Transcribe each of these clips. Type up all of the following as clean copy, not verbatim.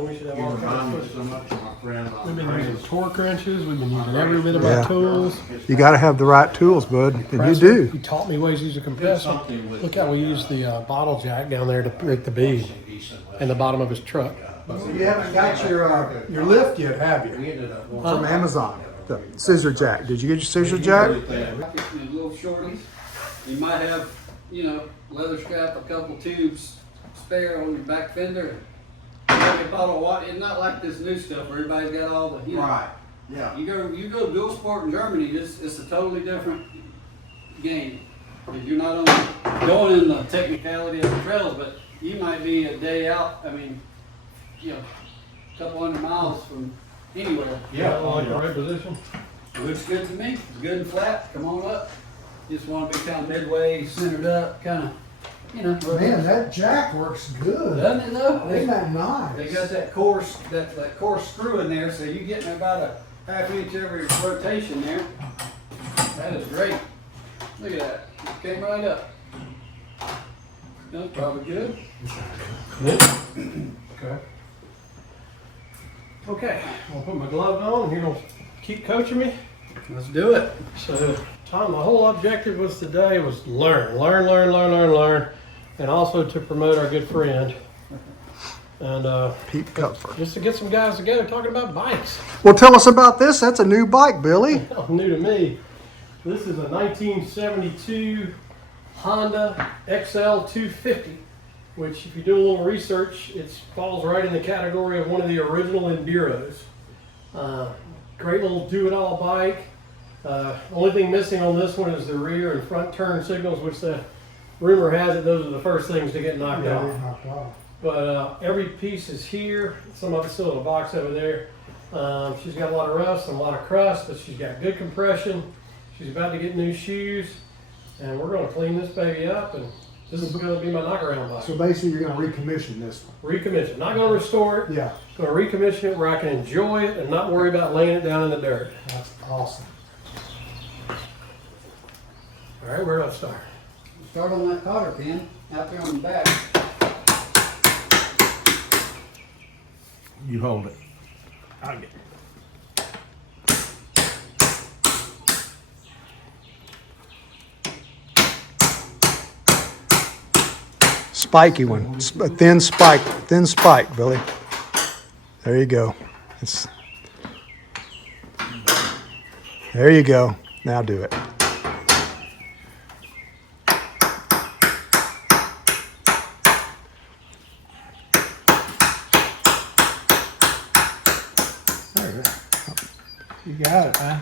something we should have all kinds of so much of my friend. We've been using torque wrenches. We've been using every bit of our tools. You got to have the right tools, bud, and you do. He taught me ways to use a compressor. Look how we use the bottle jack down there to make the bead in the bottom of his truck. So you haven't got your lift yet, have you? From Amazon, the scissor jack. Did you get your scissor jack? Little shorties. You might have, you know, leather strap, a couple tubes spare on your back fender. Maybe a bottle of water. It's not like this new stuff where everybody's got all the, you know. Right. Yeah. You go dual sport in Germany, it's a totally different game. Because you're not only going in the technicality of the trails, but you might be a day out. I mean, you know, a couple hundred miles from anywhere. Yeah, like the right position. Looks good to me. It's good and flat. Come on up. Just want to be kind of midway, centered up, kind of, you know. Man, that jack works good. Doesn't it though? Ain't that nice? They got that coarse, that coarse screw in there, so you're getting about a ½ inch every rotation there. That is great. Look at that. It came right up. That's probably good. Okay. Okay, I'll put my gloves on and you're gonna keep coaching me. Let's do it. So, Tom, my whole objective was today was learn, and also to promote our good friend. And Pete Cutler. just to get some guys together talking about bikes. Well, tell us about this. That's a new bike, Billy. New to me. This is a 1972 Honda XL 250, which if you do a little research, it falls right in the category of one of the original Enduros. Great little do-it-all bike. Only thing missing on this one is the rear and front turn signals, which the rumor has it those are the first things to get knocked off. But every piece is here. Some of it's still in a box over there. She's got a lot of rust and a lot of crust, but she's got good compression. She's about to get new shoes, and we're going to clean this baby up, and this is going to be my knockaround bike. So basically, you're going to recommission this one. Recommission. Not going to restore it. Yeah. Going to recommission it where I can enjoy it and not worry about laying it down in the dirt. That's awesome. All right, where do I start? Start on that cotter pin out there on the back. You hold it. I'll get it. Spiky one. A thin spike, Billy. There you go. There you go. Now do it. You got it, man.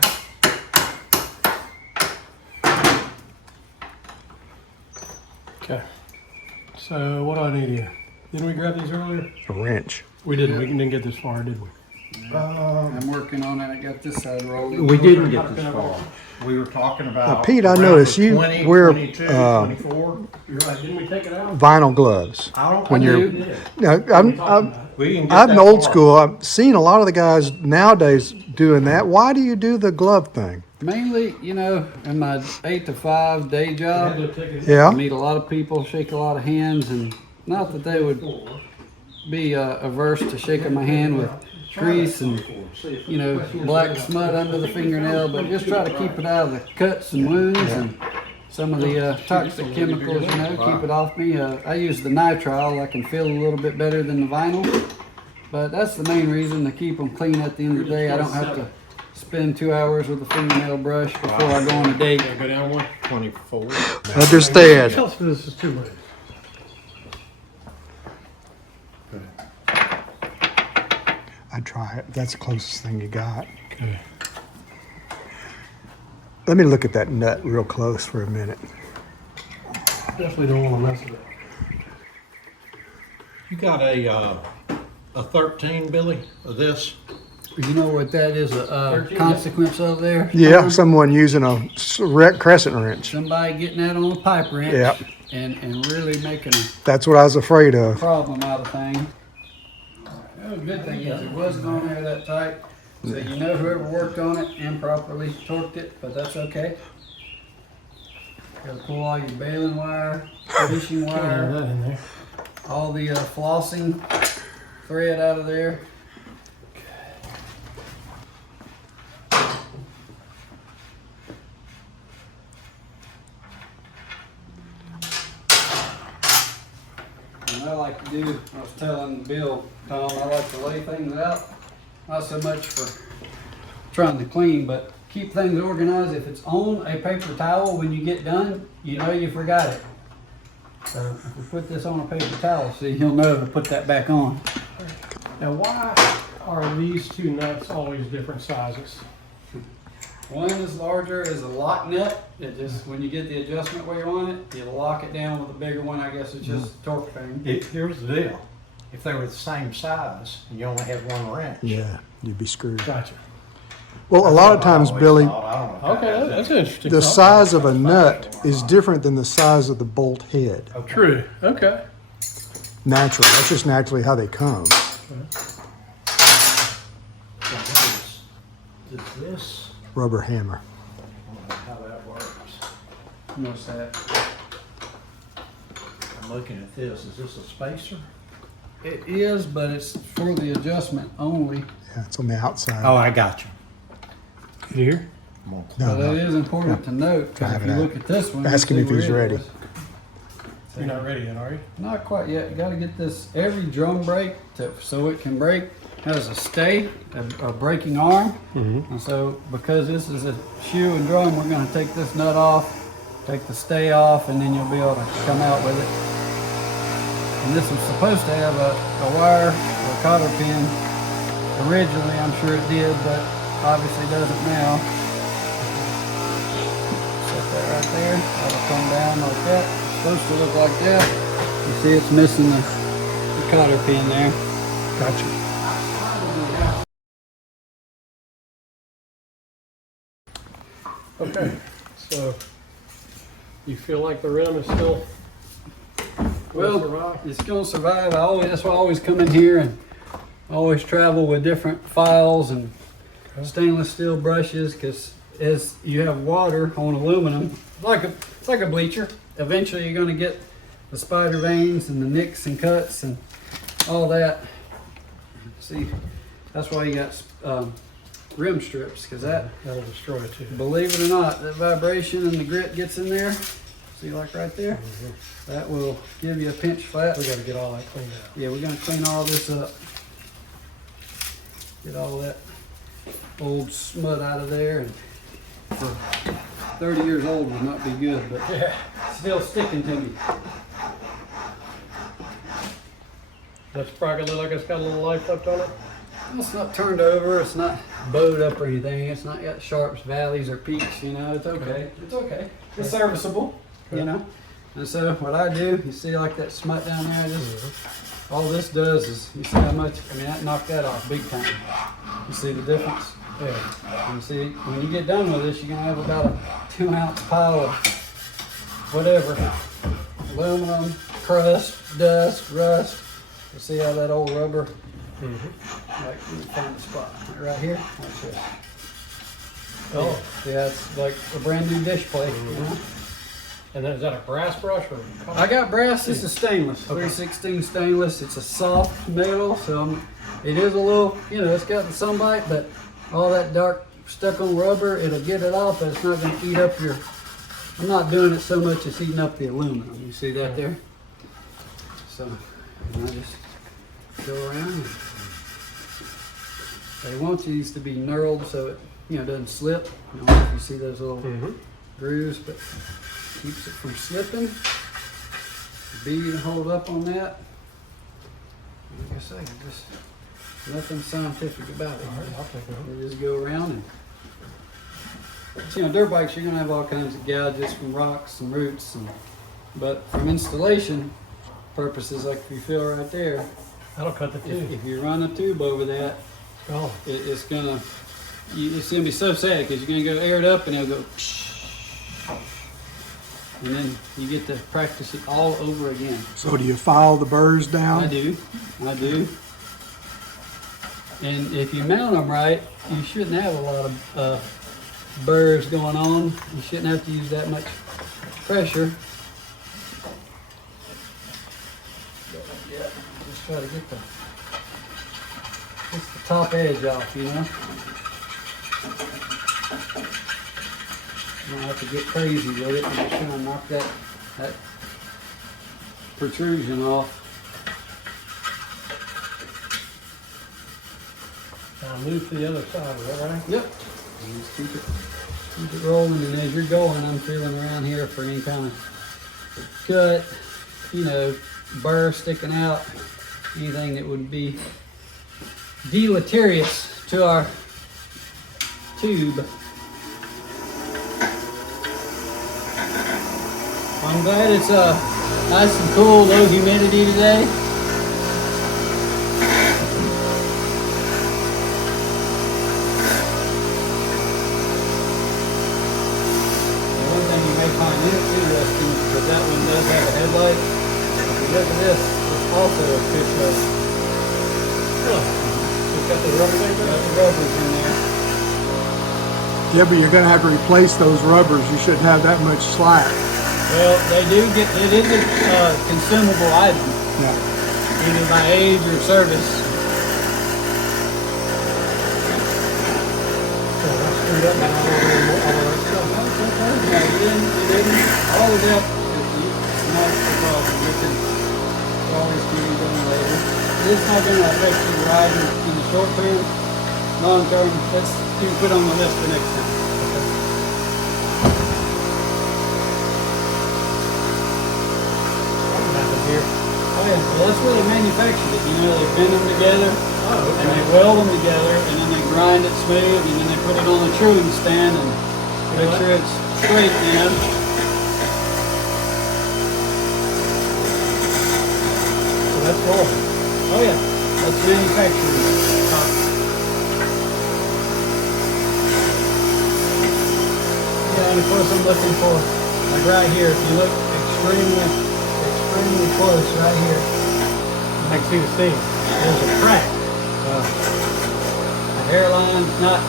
Okay. So what do I need here? Didn't we grab these earlier? A wrench. We didn't. We didn't get this far, did we? I'm working on it. I got this side rolling. We didn't get this far. We were talking about. Pete, I noticed you 20, wear 22, 24. You're right. Didn't we take it out? vinyl gloves. I don't. When you're, Yeah. We can get I'm that old far. school. I've seen a lot of the guys nowadays doing that. Why do you do the glove thing? Mainly, you know, in my 8 to 5 day job, I Yeah. meet a lot of people, shake a lot of hands, and not that they would be averse to shaking my hand with grease and, you know, black smut under the fingernail, but just try to keep it out of the cuts and wounds and some of the toxic chemicals, you know, keep it off me. I use the nitrile. I can feel a little bit better than the vinyl, but that's the main reason to keep them clean at the end of the day. I don't have to spend 2 hours with a fingernail brush before I go on a date. Go down one. 24. Understand. Tell us if this is too late. I'd try it. That's the closest thing you got. Okay. Let me look at that nut real close for a minute. Definitely don't want to mess with it. You got a 13, Billy, of this? You know what that is a 13, consequence of there? Yeah, someone using a crescent wrench. Somebody getting that on a pipe wrench Yeah. and really making a That's what I was afraid of. problem out of things. The good thing is it wasn't on there that tight, so you know whoever worked on it improperly torqued it, but that's okay. Gotta pull all your baling wire, fishing Can't have wire, that in there. all the flossing thread out of there. And I like to do, I was telling Bill, Tom, I like to lay things out, not so much for trying to clean, but keep things organized. If it's on a paper towel when you get done, you know you forgot it. So if we put this on a paper towel, see, you'll know to put that back on. Now, why are these two nuts always different sizes? One is larger, is a lock nut. It just, when you get the adjustment where you want it, you lock it down with a bigger one. I guess it's just torque thing. Here's the deal. If they were the same size, and you only had one wrench. Yeah, you'd be screwed. Gotcha. Well, a lot of times, Billy, Okay, that's interesting. the size of a nut is different than the size of the bolt head. True. Okay. Naturally, that's just naturally how they come. Is this Rubber hammer. how that works? What's that? I'm looking at this. Is this a spacer? It is, but it's for the adjustment only. Yeah, it's on the outside. Oh, I got you. You hear? I'm gonna No, But no. it is important to note, because if you look at this one, Ask you him see if he's where it ready. is. You're not ready yet, are you? Not quite yet. You got to get this. Every drum brake, so it can break, has a stay, a braking arm. And so, because this is a shoe and drum, we're going to take this nut off, take the stay off, and then you'll be able to come out with it. And this was supposed to have a wire or a cotter pin. Originally, I'm sure it did, but obviously doesn't now. Set that right there. That'll come down like that. It's supposed to look like that. You see it's missing the cotter pin there. Gotcha. Okay. So, you feel like the rim is still will survive? Well, it's gonna survive. That's why I always come in here and always travel with different files and stainless steel brushes, because as you have water on aluminum, it's like a bleacher. Eventually you're gonna get the spider veins and the nicks and cuts and all that. See, that's why you got rim strips, because That'll destroy it too. believe it or not, that vibration and the grit gets in there. See, like right there? That will give you a pinch flat. We got to get all that cleaned out. Yeah, we're gonna clean all this up. Get all that old smut out of there. And for 30 years old would not be good, but still sticking to me. That's probably gonna look like it's got a little life left on it. It's not turned over, it's not bowed up or anything, it's not got sharps, valleys, or peaks, you know, it's okay. It's okay. It's serviceable, you know. And so what I do, you see like that smut down there, all this does is, you see how much, I mean, that knocked that off big time. You see the difference? Yeah. And you see, when you get done with this, you're gonna have about a 2-ounce pile of whatever, aluminum, crust, dust, rust. You see how that old rubber, like, let me find the spot, right here, watch this. Oh. Yeah, it's like a brand new dish plate, you know? And then is that a brass brush or? I got brass, this is stainless, 316 stainless. It's a soft metal, so it is a little, you know, it's got the sunlight, but all that dark stuck on rubber, it'll get it off, but it's not gonna eat up your, I'm not doing it so much as eating up the aluminum. You see that there? So, and I just go around. And they want these to be knurled so it, you know, doesn't slip. I don't know if you see those little grooves, but keeps it from slipping. Bead and hold up on that. Like I say, just nothing scientific about it. I'll take it. You just go around and, you know, dirt bikes, you're gonna have all kinds of gouges from rocks and roots, but from installation purposes, like if you feel right there, That'll cut the tube. if you run a tube over that, Oh. it's gonna be so sad, because you're gonna go air it up and it'll go, and then you get to practice it all over again. So do you file the burrs down? I do. And if you mount them right, you shouldn't have a lot of burrs going on. You shouldn't have to use that much pressure. But yeah, just try to get the just the top edge off, you know. You don't have to get crazy with it. I'm just trying to knock that protrusion off. Now move to the other side, is that right? Yep. And just keep it rolling, and as you're going, I'm feeling around here for any kind of cut, you know, burr sticking out, anything that would be deleterious to our tube. I'm glad it's nice and cool, low humidity today. Interesting, because that one does have a headlight. If you look at this, it's also a fish hook. Oh, it's got the rubber thing Got there? the rubbers in there. Yeah, but you're gonna have to replace those rubbers. You shouldn't have that much slack. Well, they do get, it is a consumable item, Yeah. either by age or service. Oh, that's screwed up now. All the right stuff. Yeah, you didn't, all of that is not the problem. You can always get it done later. It's not going to affect you riding in the short term. Long term, let's put on the list for next time. What happened here? Oh yeah, well that's where they manufactured it. You know, they bend them together, Oh, and they okay. weld them together, and then they grind it smooth, and then they put it on a truing stand and make sure it's straight, you know. So that's wrong. Oh yeah, that's manufacturing. Yeah, and of course I'm looking for, like right here, if you look extremely close right here. I can see the seam. There's a crack. The hairline's not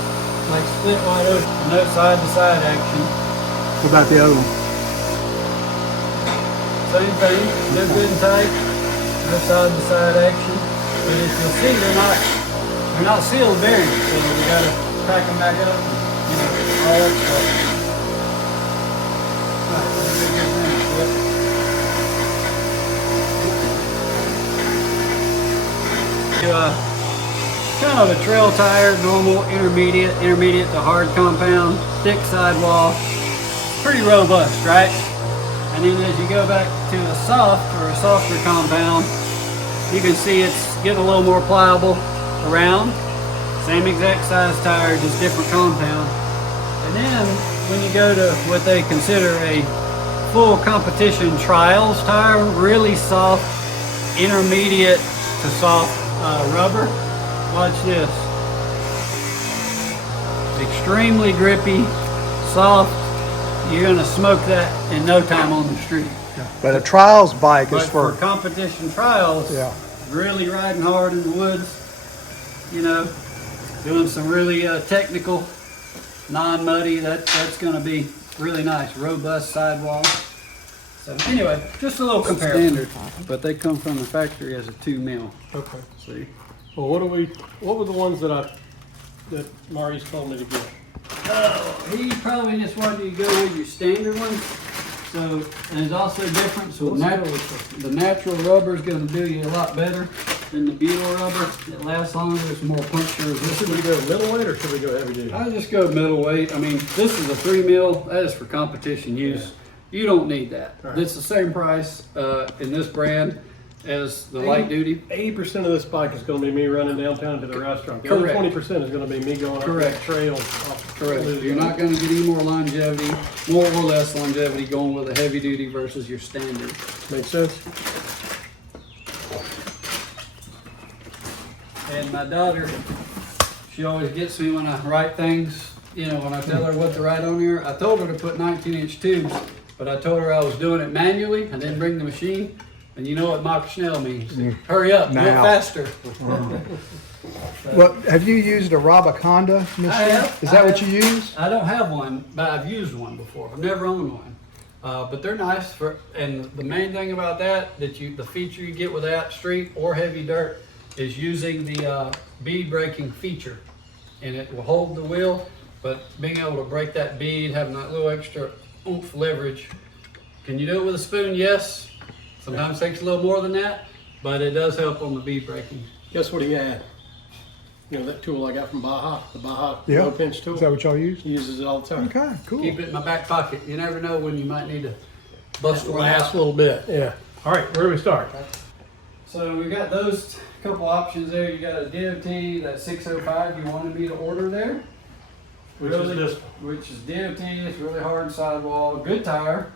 like split wide open. No side to side action. What about the other one? Same thing, they're good and tight. No side to side action. But as you'll see, they're not sealed bearings, so we gotta crack them back up and, you know, all that stuff. Right, that's a good thing, yep. Kind of a trail tire, normal, intermediate to hard compound, thick sidewall, pretty robust, right? And then as you go back to a soft or a softer compound, you can see it's getting a little more pliable around. Same exact size tire, just different compound. And then when you go to what they consider a full competition trials tire, really soft, intermediate to soft rubber. Watch this. Extremely grippy, soft. You're gonna smoke that in no time on the street. But a trials bike But is for for, competition trials, yeah. really riding hard in the woods, you know, doing some really technical, non-muddy, that's gonna be really nice, robust sidewall. So anyway, just a little comparison. Standard, but they come from the factory as a 2 mil. Okay. See? Well, what were the ones that Mari's told me to get? He probably just wanted you to go with your standard ones. So, and there's also a difference. So the natural rubber is going to do you a lot better than the butyl rubber. It lasts longer. There's more puncture resistance. Should we go middleweight or should we go heavy duty? I just go middleweight. I mean, this is a 3 mil. That is for competition use. You don't need that. Right. It's the same price in this brand as the light duty. 80% of this bike is going to be me running downtown to the restaurant. The Correct. other 20% is going to be me going up Correct. that trail. Correct. You're not going to get any more longevity, more or less longevity going with a heavy duty versus your standard. Make sense? And my daughter, she always gets me when I write things, you know, when I tell her what to write on here. I told her to put 19-inch tubes, but I told her I was doing it manually. I didn't bring the machine. And you know what Mach Schnell means. Hurry up, do it Now. faster. Well, have you used a Rabaconda machine? I have. Is that I what have. you use? I don't have one, but I've used one before. I've never owned one. But they're nice and the main thing about that, the feature you get with that, street or heavy dirt, is using the bead breaking feature, and it will hold the wheel, but being able to break that bead, having that little extra oomph leverage. Can you do it with a spoon? Yes. Sometimes it takes a little more than that, but it does help on the bead breaking. Guess what he had? You know that tool I got from Baja, the Baja Yeah. no pinch tool? Is that what y'all use? He uses it all the time. Okay, cool. Keep it in my back pocket. You never know when you might need to bust one Last out. little bit, yeah. All right, where do we start? So we got those couple options there. You got a DOT, that 605 you wanted me to order there. Which is this one? Which is DOT, it's really hard sidewall, good tire.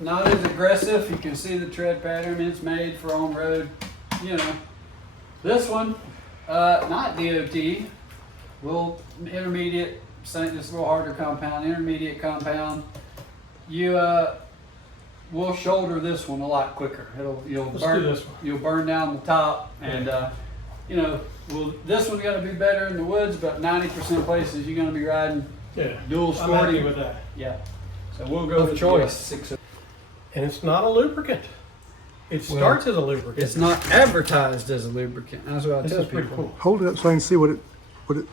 Not as aggressive, you can see the tread pattern, it's made for on-road, you know. This one, not DOT, little intermediate, just a little harder compound, intermediate compound. You will shoulder this one a lot quicker. Let's do this one. You'll burn down the top, and you know, this one's gonna be better in the woods, but 90% places you're gonna be riding Yeah. dual I'm sporting. happy with that. Yeah. So we'll go with choice. And it's not a lubricant. It starts as a lubricant. It's not advertised as a lubricant. That's what I This tell is pretty people. cool. Hold it up so I can see what it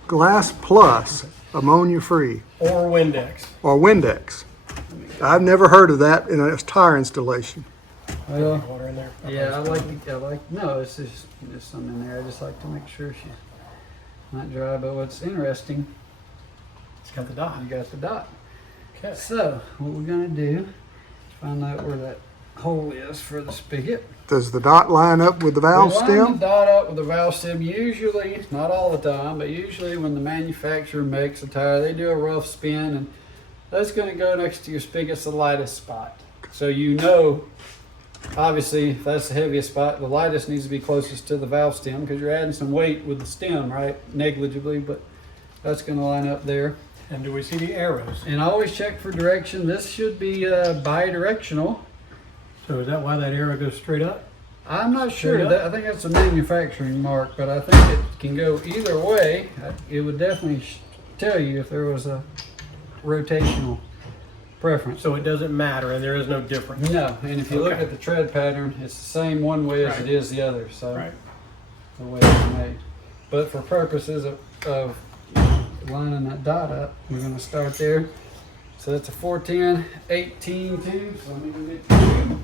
glass plus ammonia free Or Windex. or Windex. I've never heard of that in a tire installation. Well, Water in there. yeah, I like. No, it's just some in there. I just like to make sure she's not dry. But what's interesting, It's got the dot. you got the dot. Okay. So what we're gonna do is find out where that hole is for the spigot. Does the dot line up with the valve We line stem? the dot up with the valve stem. Usually, not all the time, but usually when the manufacturer makes a tire, they do a rough spin, and that's going to go next to your spigot's the lightest spot. So you know, obviously, if that's the heaviest spot, the lightest needs to be closest to the valve stem because you're adding some weight with the stem, right? Negligibly, but that's going to line up there. And do we see the arrows? And I always check for direction. This should be bi-directional. So is that why that arrow goes straight up? I'm not Straight sure. up? I think that's a manufacturing mark, but I think it can go either way. It would definitely tell you if there was a rotational preference. So it doesn't matter and there is no difference. No, and if you look Okay. at the tread pattern, it's the same one way as Right. it is the other. So Right. the way it's made. But for purposes of lining that dot up, we're going to start there. So that's a 410 18 tube. So let me go get the tube.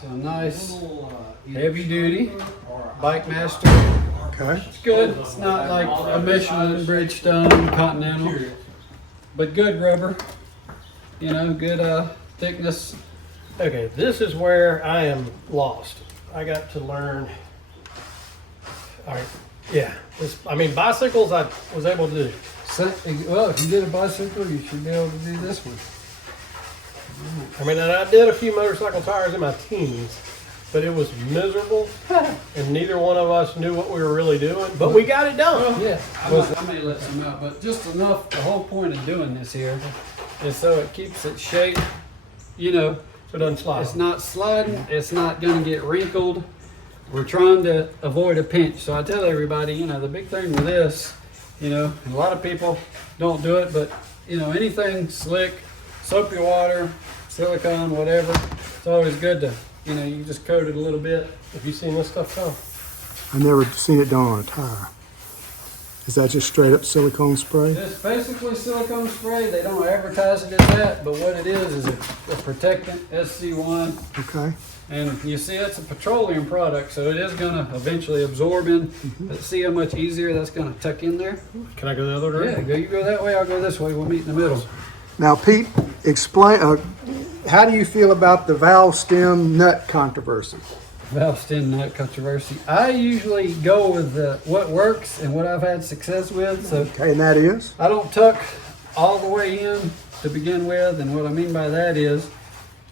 So nice, heavy duty, Bike Master. Okay. It's good. It's not like a Michelin, Bridgestone, Continental, but good rubber. You know, good thickness. Okay, this is where I am lost. I got to learn. All right, yeah. I mean, bicycles I was able to do. So, well, if you did a bicycle, you should be able to do this one. I mean, and I did a few motorcycle tires in my teens, but it was miserable, and neither one of us knew what we were really doing, but we got it done. Yeah, I may let some out, but just enough. The whole point of doing this here is so it keeps its shape. You know, So it doesn't slide. it's not sliding. It's not going to get wrinkled. We're trying to avoid a pinch. So I tell everybody, you know, the big thing with this, you know, and a lot of people don't do it, but you know, anything slick, soap your water, silicone, whatever. It's always good to, you know, you just coat it a little bit. Have you seen this stuff come? I've never seen it done on a tire. Is that just straight up silicone spray? It's basically silicone spray. They don't advertise it as that, but what it is a protectant, SC1. Okay. And you see, it's a petroleum product, so it is going to eventually absorb in. But see how much easier that's going to tuck in there? Can I go the other Yeah, direction? you go that way, I'll go this way. We'll meet in the middle. Now, Pete, explain. How do you feel about the valve stem nut controversy? Valve stem nut controversy. I usually go with what works and what I've had success with. So Okay, and that is? I don't tuck all the way in to begin with. And what I mean by that is,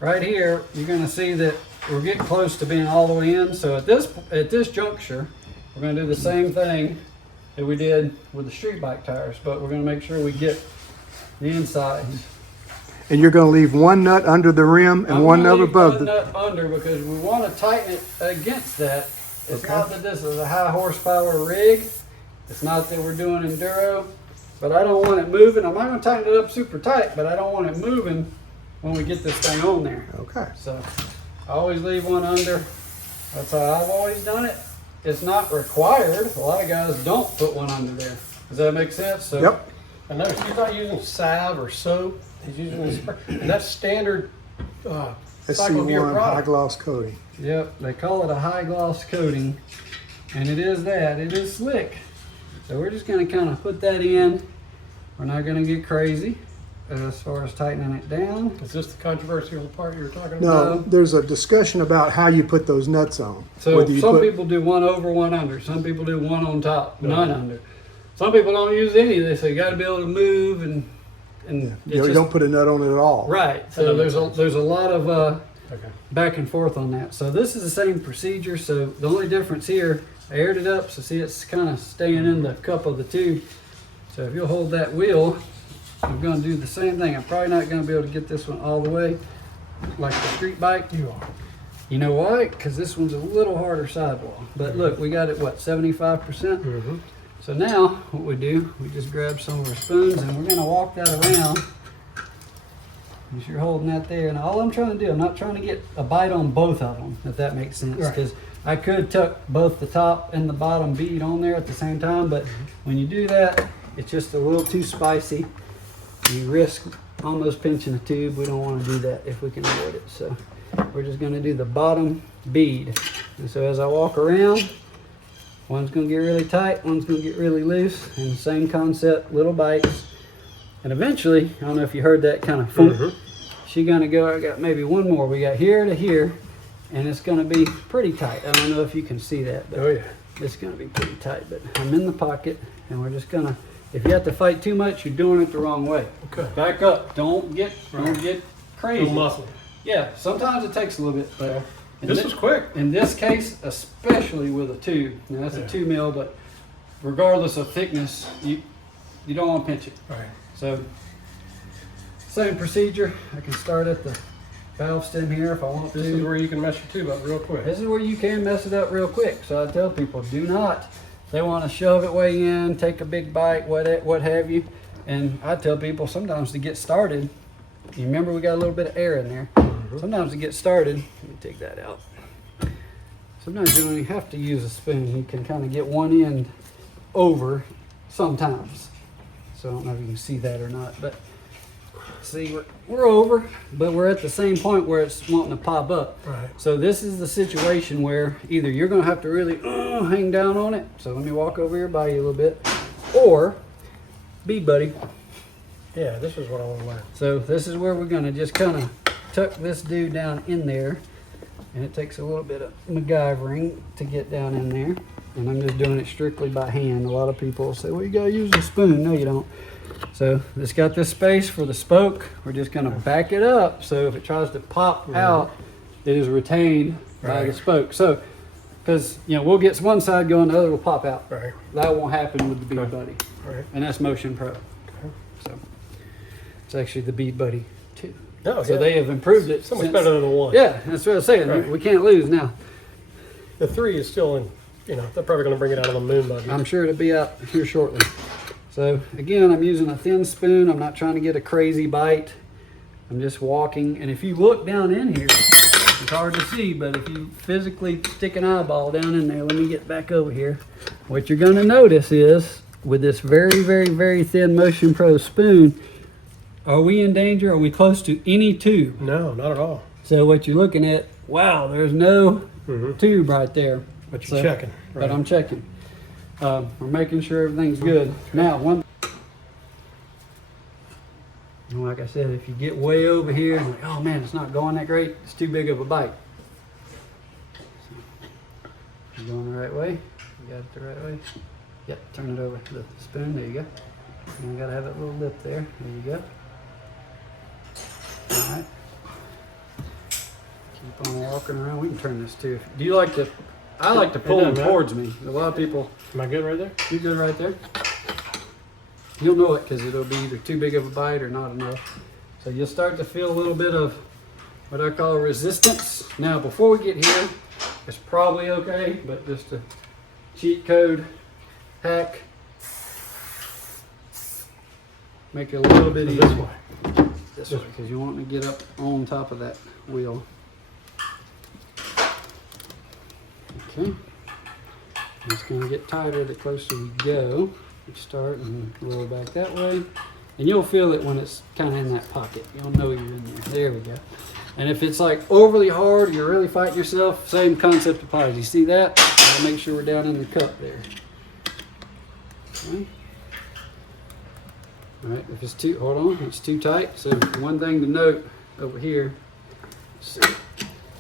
right here, you're going to see that we're getting close to being all the way in. So at this juncture, we're going to do the same thing that we did with the street bike tires, but we're going to make sure we get the insides. And you're going to leave one nut under the rim and I'm one gonna nut leave above one the. nut under because we want to tighten it against that. It's Okay. not that this is a high horsepower rig. It's not that we're doing enduro, but I don't want it moving. I'm not going to tighten it up super tight, but I don't want it moving when we get this thing on there. Okay. So I always leave one under. That's how I've always done it. It's not required. A lot of guys don't put one under there. Does that make sense? So, Yep. I noticed he's not using salve or soap. He's using this, and that's standard cycle gear SC1 high product. gloss coating. Yep, they call it a high gloss coating, and it is that. It is slick. So we're just going to kind of put that in. We're not going to get crazy as far as tightening it down. Is this the controversial part you were talking about? No, there's a discussion about how you put those nuts on. So Whether you some put- people do one over, one under. Some people do one on top, none under. Some people don't use any of this. So you got to be able to move and you it's just- don't put a nut on it at all. right. So there's a lot of Okay. back and forth on that. So this is the same procedure. So the only difference here, I aired it up, so see it's kind of staying in the cup of the tube. So if you'll hold that wheel, I'm going to do the same thing. I'm probably not going to be able to get this one all the way like the street bike. You are. You know why? Because this one's a little harder sidewall. But look, we got it, what, 75%? Mm-hmm. So now what we do, we just grab some of our spoons and we're going to walk that around. As you're holding that there, and all I'm trying to do, I'm not trying to get a bite on both of them, if that makes sense. Right. Because I could tuck both the top and the bottom bead on there at the same time, but when you do that, it's just a little too spicy. You risk almost pinching a tube. We don't want to do that if we can avoid it. So we're just going to do the bottom bead. And so as I walk around, one's going to get really tight, one's going to get really loose, and the same concept, little bites. And eventually, I don't know if you heard that kind of thump. She's going to go, I got maybe one more. We got here to here, and it's going to be pretty tight. I don't know if you can see that, but Oh yeah. it's going to be pretty tight. But I'm in the pocket, and we're just going to, if you have to fight too much, you're doing it the wrong way. Okay. Back up. Don't get crazy. Little muscle. Yeah, sometimes it takes a little bit, but in This thi- was quick. in this case, especially with a 2, now that's Yeah. a 2 mil, but regardless of thickness, you don't want to pinch it. Right. So, same procedure. I can start at the valve stem here if I want This is to. where you can mess your tube up real quick. This is where you can mess it up real quick. So I tell people, do not. They want to shove it way in, take a big bite, what have you. And I tell people sometimes to get started, you remember we got a little bit of air in there. Sometimes to get started, let me take that out. Sometimes you don't even have to use a spoon. You can kind of get one end over sometimes. So I don't know if you can see that or not, but see, we're over, but we're at the same point where it's wanting to pop up. Right. So this is the situation where either you're going to have to really hang down on it. So let me walk over here by you a little bit, or Bead Buddy. Yeah, this is what I want to learn. So this is where we're going to just kind of tuck this dude down in there, and it takes a little bit of MacGyvering to get down in there. And I'm just doing it strictly by hand. A lot of people say, well, you got to use a spoon. No, you don't. So it's got this space for the spoke. We're just going to back it up so if it tries to pop out, it is retained by the spoke. So, because we'll get one side going, the other will pop out. Right. That won't happen with the Bead Okay. Buddy, Right. and that's Motion Pro. So it's actually the Bead Buddy 2. Oh, So yeah. they have improved it. So much since- better than the 1. Yeah, that's what I was saying. Right. We can't lose now. The 3 is still in. They're probably going to bring it out of the moon buggy. I'm sure it'll be out here shortly. So again, I'm using a thin spoon. I'm not trying to get a crazy bite. I'm just walking. And if you look down in here, it's hard to see, but if you physically stick an eyeball down in there, let me get back over here. What you're going to notice is with this very, very, very thin Motion Pro spoon, are we in danger? Are we close to any tube? No, not at all. So what you're looking at, wow, there's no tube right there. But you're checking. But I'm checking. We're making sure everything's good. Now, like I said, if you get way over here and like, oh man, it's not going that great, it's too big of a bite. So, you going the right way? You got it the right way? Yep, turn it over to the spoon, there you go. And you gotta have that little lip there, there you go. All right. Keep on walking around. We can turn this too. Do you like to? I like to pull them doesn't matter. towards me. A lot of people. Am I good right there? You good right there? You'll know it because it'll be either too big of a bite or not enough. So you'll start to feel a little bit of what I call resistance. Now, before we get here, it's probably okay, but just a cheat code hack. Make it a little bit easier. This way. This way, because you want to get up on top of that wheel. Okay. It's going to get tighter the closer we go. You start and roll back that way. And you'll feel it when it's kind of in that pocket. You'll know you're in there. There we go. And if it's like overly hard, you're really fighting yourself, same concept applies. You see that? I'll make sure we're down in the cup there. Okay. All right, if it's too, hold on, it's too tight. So one thing to note over here, let's see,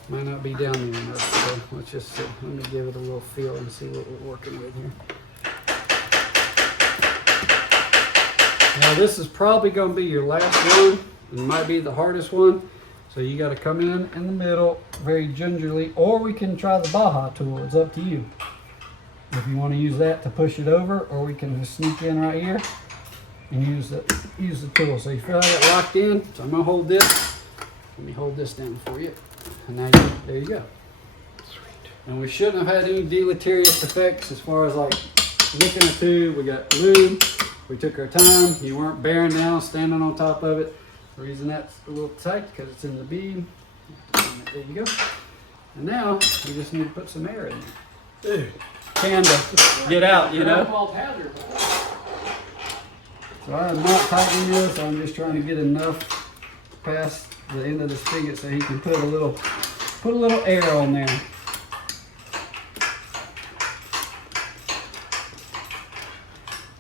might not be down there enough. So let's just see. Let me give it a little feel and see what we're working with here. Now this is probably going to be your last one. It might be the hardest one. So you got to come in the middle very gingerly, or we can try the Baja tool. It's up to you. If you want to use that to push it over, or we can just sneak in right here and use the tool. So you feel it locked in. So I'm gonna hold this. Let me hold this down for you. And now there you go. Sweet. And we shouldn't have had any deleterious effects as far as like licking a tube. We got lube. We took our time. You weren't bearing down, standing on top of it. The reason that's a little tight because it's in the bead. There you go. And now we just need to put some air in there. Dude. Can to get out, you know. So I'm not tightening this. I'm just trying to get enough past the end of the spigot so he can put a little air on there.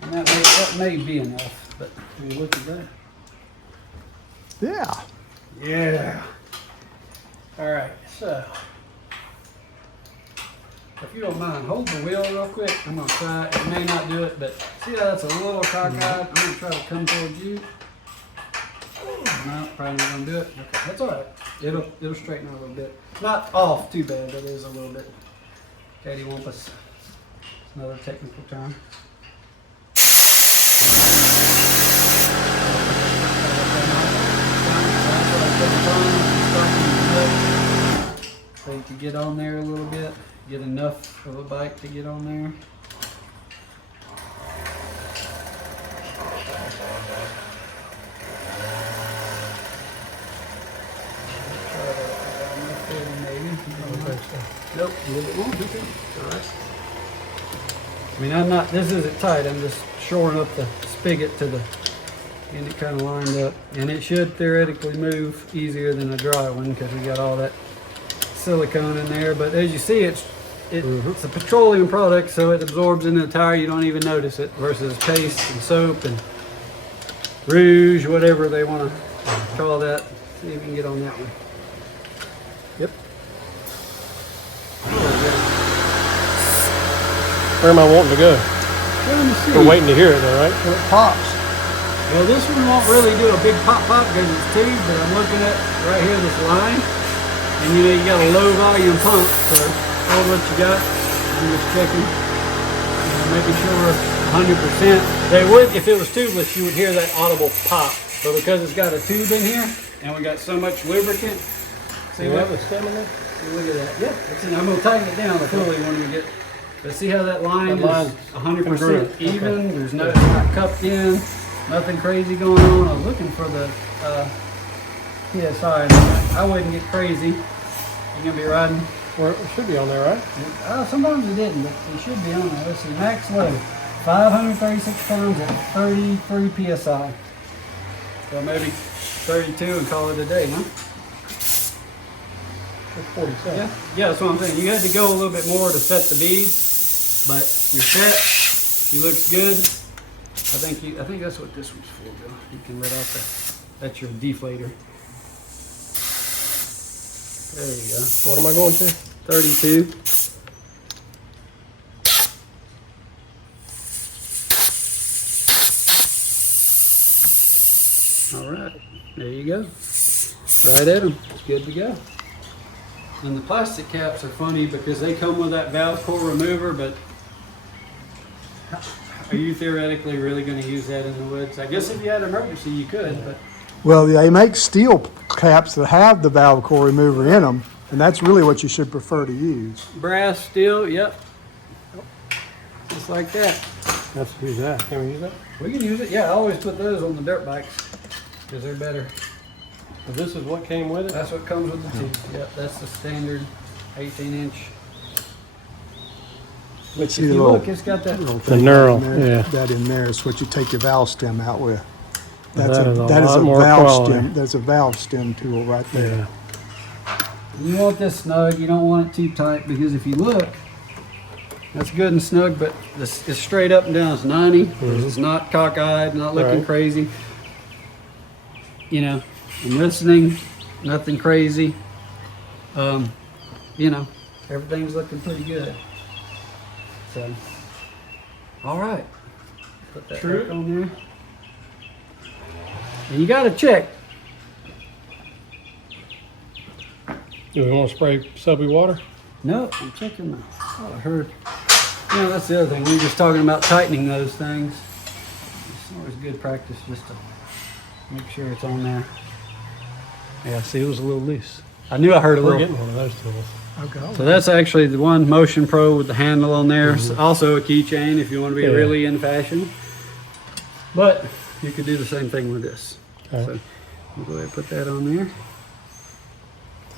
And that may be enough, but we look at that. Yeah. Yeah. All right, so If you don't mind, hold the wheel real quick. I'm gonna try it. It may not do it, but see how that's a little cockeyed? I'm gonna try to come towards you. No, probably not gonna do it. Okay, that's all right. It'll straighten out a little bit. Not off too bad, but it is a little bit. Cattywampus. It's another technical term. So you can get on there a little bit. Get enough of a bite to get on there. Nope, a little bit more. Okay. All right. I mean, I'm not, this isn't tight. I'm just shoring up the spigot to the, and it kind of lined up. And it should theoretically move easier than a dry one because we got all that silicone in there. But as you see, it's a petroleum product, so it absorbs into the tire. You don't even notice it, versus paste and soap and rouge, whatever they want to call that. See if you can get on that one. Yep. where am I wanting to go? Let me see. We're waiting to hear it though, right? Well, it pops. Well, this one won't really do a big pop because it's tube, but I'm looking at right here this line, and you know you got a low volume pump, so hold what you got. I'm just checking, making sure 100%. They would, if it was tubeless, you would hear that audible pop, but because it's got a tube in here and we got so much lubricant. See what? the stem in there? Look at that. Yeah, I'm gonna tighten it down fully when we get. But see how that line is 100% even. There's no, it's not cupped in. Nothing crazy going on. I was looking for the PSI. I wouldn't get crazy. You're gonna be riding. Well, it should be on there, right? Sometimes it didn't, but it should be on there. Let's see. Max load, 536 pounds at 33 PSI. So maybe 32 and call it a day, huh? 47. Yeah, that's what I'm saying. You had to go a little bit more to set the bead, but you're set. She looks good. I think that's what this one's for, Bill. You can let off that. That's your deflator. There you go. What am I going to? 32. All right, there you go. Right at them. It's good to go. And the plastic caps are funny because they come with that valve core remover, but are you theoretically really going to use that in the woods? I guess if you had an emergency, you could, but. Well, they make steel caps that have the valve core remover in them, and that's really what you should prefer to use. Brass, steel, yep. Just like that. Let's use that. Can we use that? We can use it. Yeah, I always put those on the dirt bikes because they're better. So this is what came with it? That's what comes with the tube. Yep, that's the standard 18-inch. But See if the you little- look, it's got that. Little The thing knurl, in there. yeah. That in there is what you take your valve stem out with. That is a that is lot a more valve quality. stem. That's a valve stem tool right there. You want this snug, you don't want it too tight, because if you look, that's good and snug, but this is straight up and down. It's 90. It's not cockeyed, not looking Right. crazy. You know, I'm listening, nothing crazy. You know, everything's looking pretty good. So, all right. Put that True. back on there. And you gotta check. Do we want to spray subby water? No, I'm checking my. Oh, I heard. You know, that's the other thing. We were just talking about tightening those things. It's always good practice just to make sure it's on there. Yeah, see, it was a little loose. I knew I heard a We're little. getting one of those tools. Okay. So that's actually the one Motion Pro with the handle on there. It's also a keychain if you want to be Yeah. really in fashion. But you could do the same thing with this. Okay. So we'll go ahead and put that on there.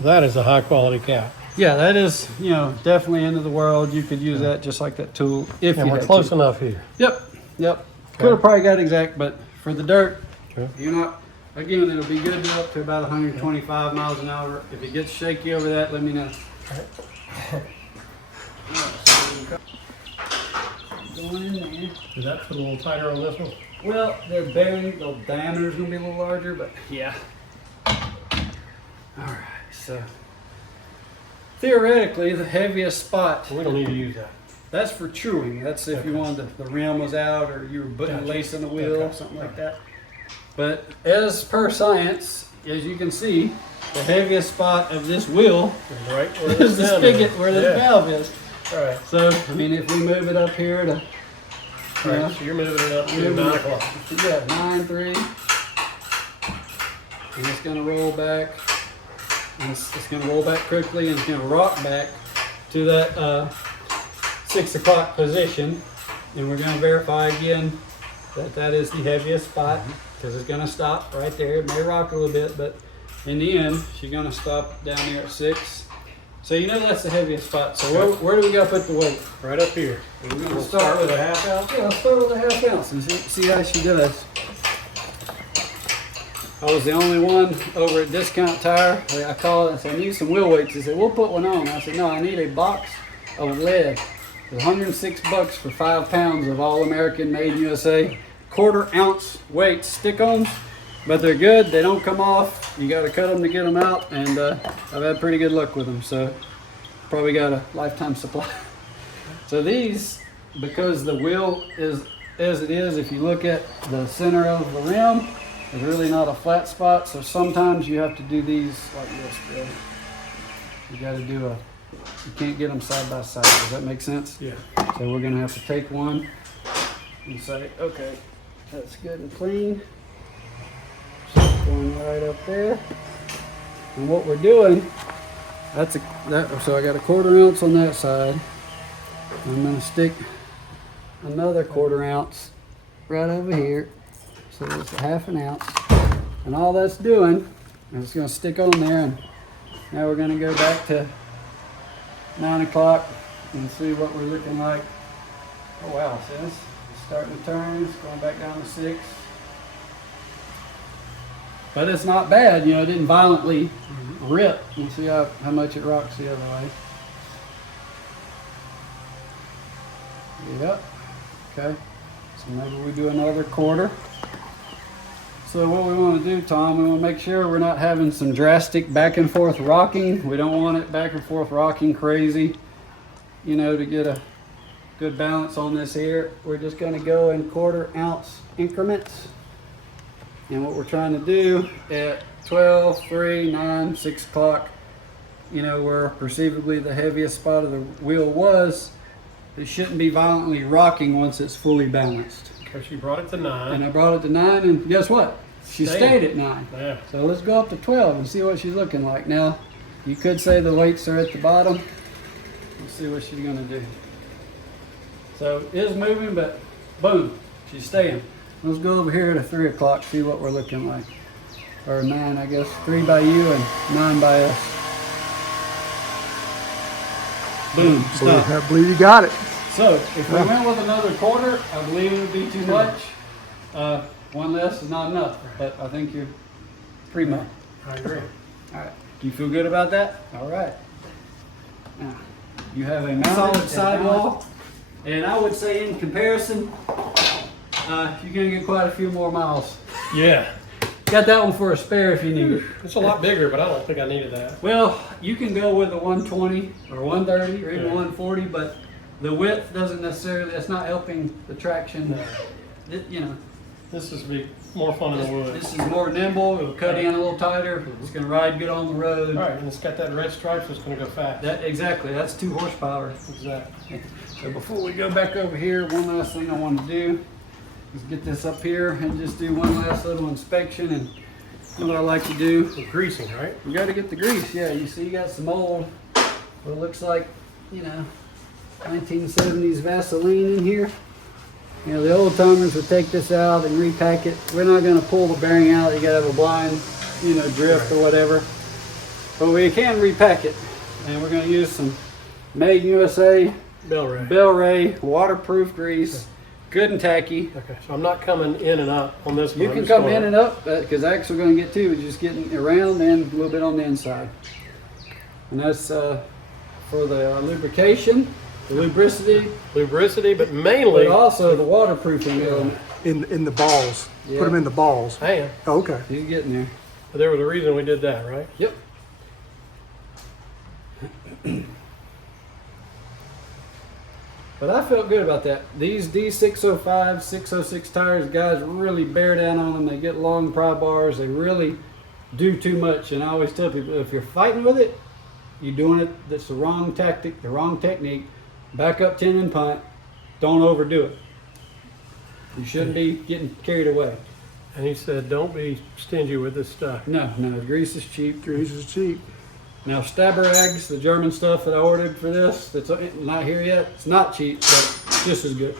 That is a high quality cap. Yeah, that is, you know, definitely end of the world. You could use that just like that tool if And you we're had close to. enough here. Yep, yep. Could have probably got exact, but for the dirt, Okay. you're not. Again, it'll be good to up to about 125 miles an hour. If it gets shaky over that, let me know. Going in there. Is that put a little tighter on this one? Well, they're bearing, the diameter's gonna be a little larger, but yeah. All right, so theoretically, the heaviest spot. We don't need to use that. That's for chewing. That's if you wanted the rim was out or you were putting Gotcha. lace in the wheel, Okay. something like that. But as per science, as you can see, the heaviest spot of this wheel Right where is this the down spigot is. where this Yeah. valve is. All right. So, I mean, if we move it up here to, All right. So you're moving it up to Moving 9 it. o'clock. yeah, 9-3, and it's gonna roll back, and it's gonna roll back quickly, and it's gonna rock back to that 6 o'clock position, and we're gonna verify again that that is the heaviest spot, because it's gonna stop right there. It may rock a little bit, but in the end, she's gonna stop down there at 6. So you know that's the heaviest spot. So where do we gotta put the weight? Right up here. We're gonna We'll start with a half ounce. Yeah, let's start with a half ounce and see how she does. I was the only one over at Discount Tire. I called and said, I need some wheel weights. He said, we'll put one on. I said, no, I need a box of lead. It's $106 for 5 pounds of All-American Made in USA. 1/4 ounce weights, stick-ons, but they're good. They don't come off. You got to cut them to get them out, and I've had pretty good luck with them. So probably got a lifetime supply. So these, because the wheel is as it is, if you look at the center of the rim, there's really not a flat spot. So sometimes you have to do these like this, Bill. You got to do you can't get them side by side. Does that make sense? Yeah. So we're gonna have to take one and say, okay, that's good and clean. Going right up there. And what we're doing, so I got a 1/4 ounce on that side. I'm gonna stick another 1/4 ounce right over here. So it's a 1/2 ounce. And all that's doing, is it's gonna stick on there, and now we're gonna go back to 9 o'clock and see what we're looking like. Oh wow, see this? It's starting to turn, it's going back down to 6. But it's not bad, you know, it didn't violently rip. You see how much it rocks the other way. Yep, okay. So maybe we do another 1/4. So what we want to do, Tom, we want to make sure we're not having some drastic back and forth rocking. We don't want it back and forth rocking crazy, you know, to get a good balance on this here. We're just going to go in 1/4 ounce increments. And what we're trying to do at 12, 3, 9, 6 o'clock, you know, where perceivably the heaviest spot of the wheel was, it shouldn't be violently rocking once it's fully balanced. Because you brought it to 9. And I brought it to 9, and guess what? She stayed at 9. Yeah. So let's go up to 12 and see what she's looking like. Now, you could say the weights are at the bottom. Let's see what she's gonna do. So it is moving, but boom, she's staying. Let's go over here to 3 o'clock, see what we're looking like. Or 9, I guess. 3 by you and 9 by us. Boom, stop. I believe you got it. So if we went with another quarter, I believe it would be too much. One less is not enough, but I think you're primo. I agree. All right. Do you feel good about that? All right. Now, you have a solid sidewall, and I would say in comparison, you're gonna get quite a few more miles. Yeah. Got that one for a spare if you need it. It's a lot bigger, but I don't think I needed that. Well, you can go with a 120 or 130 or even Yeah. 140, but the width doesn't necessarily, it's not helping the traction. You know, This is be more fun in the woods. this is more nimble, it'll cut in a little tighter, it's gonna ride good on the road. All right, and it's got that red stripe, so it's going to go fast. Exactly, that's 2 horsepower. Exactly. So before we go back over here, one last thing I want to do is get this up here and just do one last little inspection. And what I like to do, It's greasing, right? we got to get the grease. Yeah, you see you got some old, what it looks like, you know, 1970s Vaseline in here. You know, the old timers would take this out and repack it. We're not going to pull the bearing out. You got to have a blind, you know, drift or whatever. But we can repack it. And we're going to use some Made in USA Bel-Ray waterproof grease. Good and tacky. Okay, so I'm not coming in and up on this one. You I'm can just come going in and up because axle going to get two. We're just getting around and a little bit on the inside. And that's for the lubrication, the lubricity, but mainly. but also the waterproofing element. In the balls. Yeah. Put them in the balls. I am. Oh, okay. He's getting there. But there was a reason we did that, right? Yep. But I felt good about that. These D605, 606 tires, guys really bear down on them. They get long pry bars. They really do too much. And I always tell people, if you're fighting with it, you're doing it, that's the wrong tactic, the wrong technique. Back up 10 and punt. Don't overdo it. You shouldn't be getting carried away. And he said, don't be stingy with this stuff. No, grease is cheap. Grease is cheap. Now Staberags, the German stuff that I ordered for this, that's not here yet, it's not cheap, but it's just as good.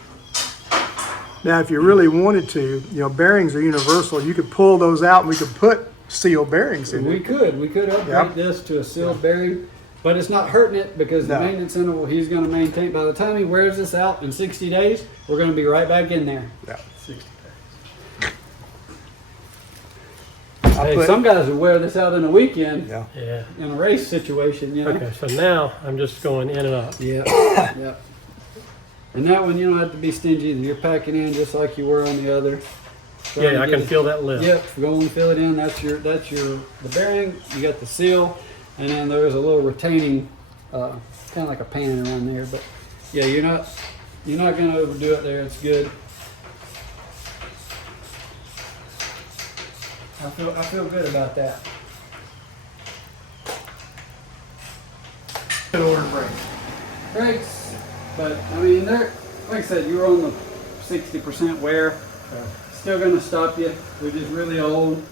Now, if you really wanted to, you know, bearings are universal. You could pull those out and we could put steel bearings in We it. could upgrade Yep. this to a sealed bearing, but it's not hurting it because the No. maintenance interval he's gonna maintain, by the time he wears this out in 60 days, we're gonna be right back in there. Yeah. 60 Hey, put- some guys would wear this out in a weekend Yeah. Yeah. in a race situation, you know? Okay, so now I'm just going in and up. Yeah, yeah. And that one, you don't have to be stingy. You're packing in just like you were on the other. Trying Yeah, to I get can it- feel that lift. Yep, go and fill it in. That's your the bearing. You got the seal, and then there's a little retaining, kind of like a pan around there. But yeah, you're not gonna overdo it there. It's good. I feel good about that. Good order break. Brakes, but I mean they're like I said, you're on the 60% wear. Still gonna stop you. They're just really old.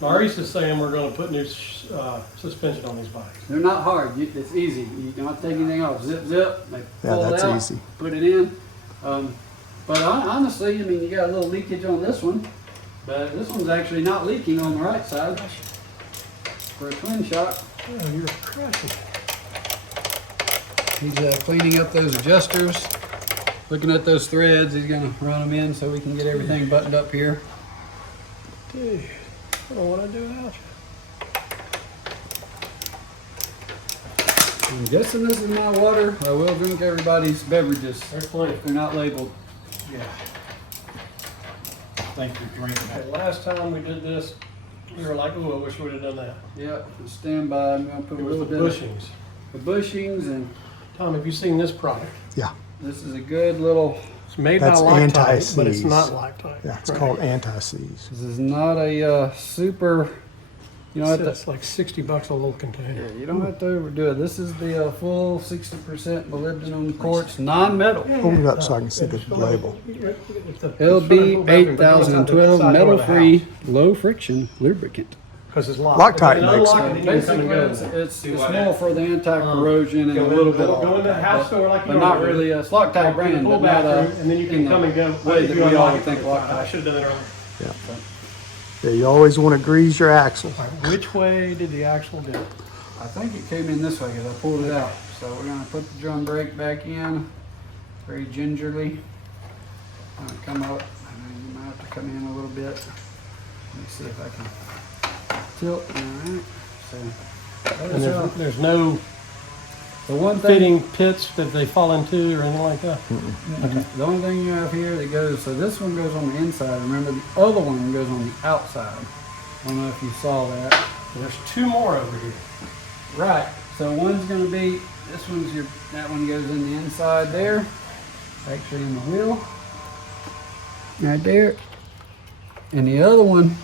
Maurice is saying we're going to put new suspension on these bikes. They're not hard. It's easy. You don't have to take anything off. Zip, zip. They pull that's it out, easy. put it in. But honestly, I mean, you got a little leakage on this one, but this one's actually not leaking on the right side for a twin shock. Oh, you're crushing. He's cleaning up those adjusters, looking at those threads. He's gonna run them in so we can get everything buttoned up here. Dude, I don't know what I'd do without you. I'm guessing this is my water. I will drink everybody's beverages There's plenty. if they're not labeled. Yeah. Thank you for drinking Okay, last time we did this, we were like, ooh, I wish we'd have done that. Yep, stand by. I'm gonna put It a was little the bit bushings. of the bushings, and Tom, have you seen this product? Yeah. this is a good little. It's made That's by Loctite, but it's anti-seize. not Loctite. Yeah. It's Right. called anti-seize. This is not a super. You don't have to. It's like $60 a little container. Yeah, you don't have to overdo it. This is the full 60% molybdenum quartz, non-metal. Hold it up so I can see the label. LB 8012 metal-free, low-friction lubricant. Because it's locked. Loctite If you makes unlock it. it, you can come and Basically, go. it's more for the anti-corrosion and a little bit of. Go in that house store like you But not normally do. really. It's Loctite brand, Pull but not back and then you in can the come and go. way If that you we all unlock it, think it's fine. I Loctite. should have done it earlier. Yeah, you always want to grease your axle. All right, which way did the axle go? I think it came in this way because I pulled it out. So we're gonna put the drum brake back in. very gingerly. Come up. You might have to come in a little bit. Let me see if I can tilt. All right. So And there's no the one fitting pits that they fall into or anything like that? Okay. The only thing you have here that goes, so this one goes on the inside. Remember, the other one goes on the outside. I don't know if you saw that. There's two more over here. Right. So one's going to be, this one's your, that one goes in the inside there. Actually in the wheel. Right there. And the other one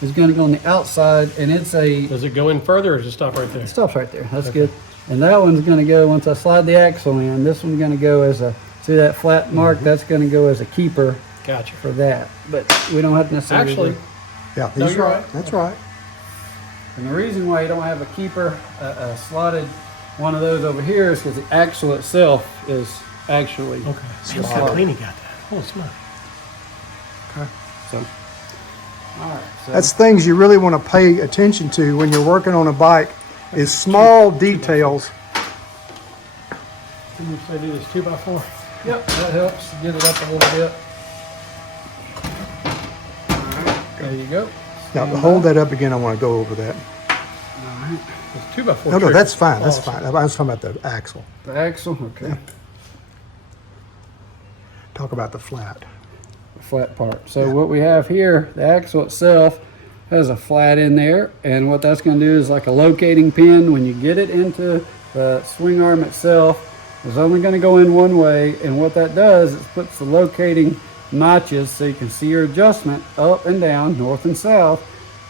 is going to go on the outside, and it's a, Does it go in further or does it stop right there? it stops right there. That's good. And that one's going to go, once I slide the axle in, this one's going to go as a, see that flat mark? That's going to go as a keeper Gotcha. for that. But we don't have to necessarily. Actually, Yeah, No, he's you're right. right. That's right. And the reason why you don't have a keeper, a slotted one of those over here is because the axle itself is actually okay. See how clean he got that. Holy smoke. so. All right. So That's things you really want to pay attention to when you're working on a bike is small details. Can you say do this 2x4? Yep, that helps get it up a little bit. All right, there you go. Now, hold that up again. I want to go over that. All right. It's 2x4. No, trick. that's fine. That's Awesome. fine. I was talking about the axle. The axle, okay. Talk about the flat. The flat part. So what we have here, the axle itself has a flat in there, and what that's going to do is like a locating pin. When you get it into the swing arm itself, it's only going to go in one way, and what that does is puts the locating notches so you can see your adjustment up and down, north and south,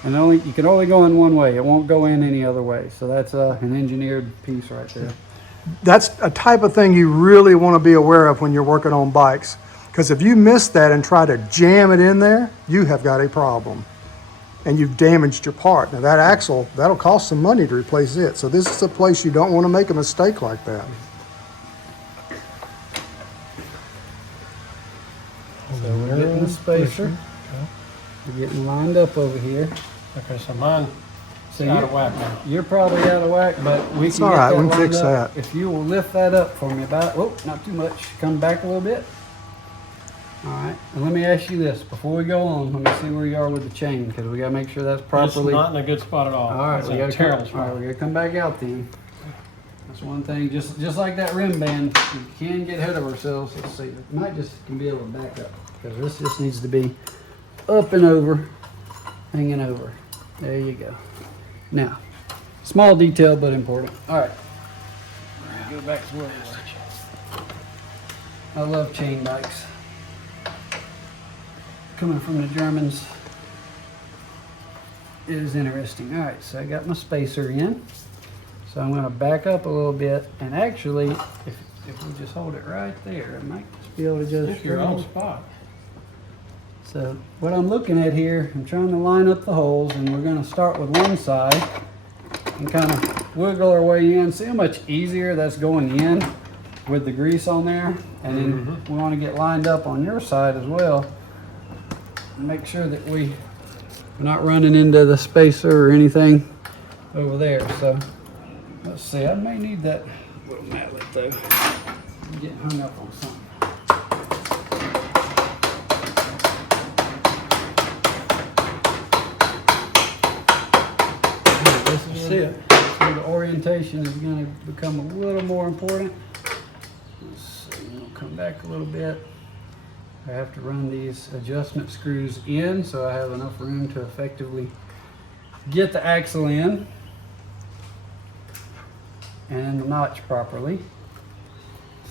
and you can only go in one way. It won't go in any other way. So that's an engineered piece right there. That's a type of thing you really want to be aware of when you're working on bikes. Because if you miss that and try to jam it in there, you have got a problem. And you've damaged your part. Now that axle, that'll cost some money to replace it. So this is a place you don't want to make a mistake like that. So we're getting the spacer. We're getting lined up over here. Okay, so mine's So out of whack now. You're probably out of whack, but we It's can all get right, that we can lined fix up. that. If you will lift that up for me about, oh, not too much. Come back a little bit. All right, and let me ask you this before we go on. Let me see where you are with the chain, because we gotta make sure that's properly. It's not in a good spot at all. All right, it's we in gotta a terrible come, all spot. right, we gotta come back out then. That's one thing. Just like that rim band, we can get ahead of ourselves. Let's see. It might just can be able to back up, because this just needs to be up and over, hanging over. There you go. Now, small detail but important. All right. Go back to where we were. I love chain bikes. Coming from the Germans, it is interesting. All right, so I got my spacer in. So I'm going to back up a little bit, and actually, if we just hold it right there, I might just be able to just. It's your own spot. So what I'm looking at here, I'm trying to line up the holes, and we're going to start with one side and kind of wiggle our way in. See how much easier that's going in with the grease on there? And then we want to get lined up on your side as well. Make sure that we're not running into the spacer or anything over there. So let's see, I may need that little mallet though. I'm getting hung up on something. See it. So the orientation is going to become a little more important. Let's see, we'll come back a little bit. I have to run these adjustment screws in so I have enough room to effectively get the axle in and the notch properly.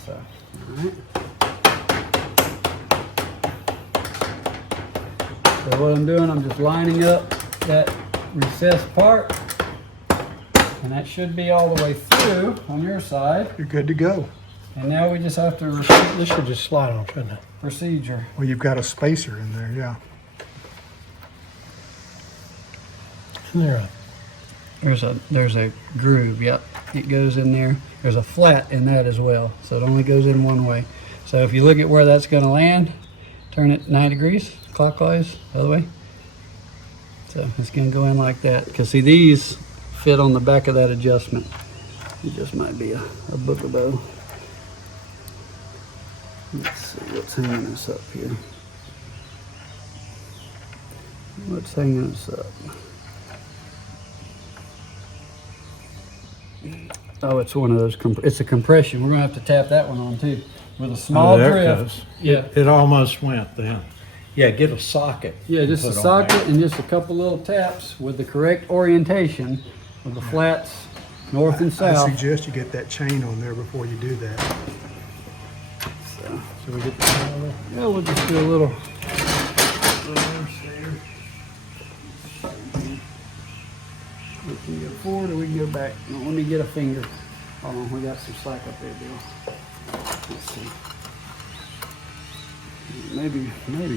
So, all right. So what I'm doing, I'm just lining up that recessed part, and that should be all the way through on your side. You're good to go. And now we just have to This should just slide on, shouldn't it? procedure. Well, you've got a spacer in there, yeah. Isn't there There's a groove, yep. It goes in there. There's a flat in that as well, so it only goes in one way. So if you look at where that's going to land, turn it 90 degrees clockwise, other way. So it's going to go in like that. Because see, these fit on the back of that adjustment. It just might be a bookable. Let's see what's hanging us up here. What's hanging us up? Oh, it's one of those. It's a compression. We're gonna have to tap that one on too, with a small there it drift. goes. Yeah, It almost went then. Yeah, get a socket. yeah, just a Put on socket there. and just a couple little taps with the correct orientation of the flats, north and I south. suggest you get that chain on there before you do that. So we get the chain on there? Yeah, we'll just do a little. We can go forward or we can go back. No, let me get a finger. Hold on, we got some slack up there, Bill. Let's see. Maybe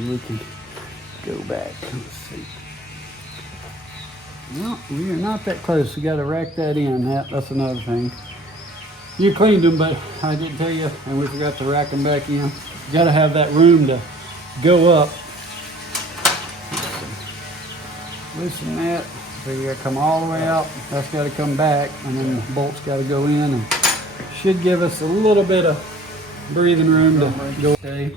we can go back. Let's see. No, we are not that close. We got to rack that in. That's another thing. You cleaned them, but I didn't tell you, and we forgot to rack them back in. You got to have that room to go up. Loosen that. So you got to come all the way out. That's got to come back, and then the bolts got to go in, and should give us a little bit of breathing room to go. Okay.